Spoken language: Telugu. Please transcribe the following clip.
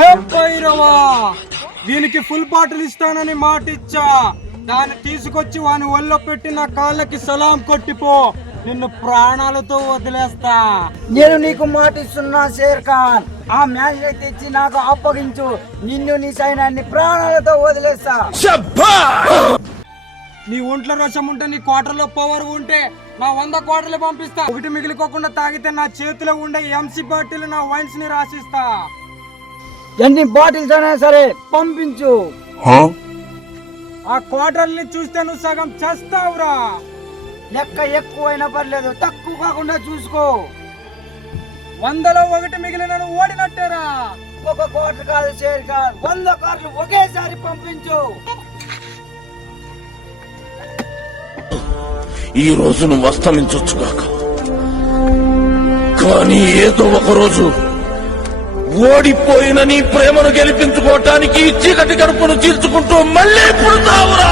ఏం పైరవా, వీనికి ఫుల్ బాటిల్ ఇస్తానని మాట ఇచ్చా. దాన్ని తీసుకొచ్చి వాని ఒళ్ళో పెట్టి నా కాళ్ళకి సలాం కొట్టిపో, నిన్ను ప్రాణాలతో వదిలేస్తా. నేను నీకు మాట ఇస్తున్నా షేర్ ఖాన్, ఆ మ్యాచ్ తెచ్చి నాకు అప్పగించు, నిన్ను నీ సైన్యాన్ని ప్రాణాలతో వదిలేస్తా. నీ ఒంట్లో రోషం ఉంటే, నీ క్వార్టర్లో పవర్ ఉంటే నా 100 క్వార్టర్లు పంపిస్తా. ఒకటి మిగిలిపోకుండా తాగితే నా చేతిలో ఉండే ఎంసీ బాటిల్ నా వైన్స్ ని రాసిస్తా. ఎన్ని బాటిల్స్ అయినా సరే పంపించు. ఆ క్వార్టర్ని చూస్తే నువ్వు సగం చేస్తావురా. లెక్క ఎక్కువైనా పర్లేదు, తక్కువ కాకుండా చూసుకో. 100లో 1 మిగిలిన నువ్వు ఓడినట్టేరా. ఒక క్వార్టర్ కాదు షేర్ ఖాన్, 100 కార్లు ఒకేసారి పంపించు. ఈ రోజు నువ్వు అస్తమించొచ్చుగాక, కానీ ఏదో ఒక రోజు ఓడిపోయిన నీ ప్రేమను గెలిపించుకోవటానికి చీకటి గడుపును చీల్చుకుంటూ మళ్ళీ పుడతావురా.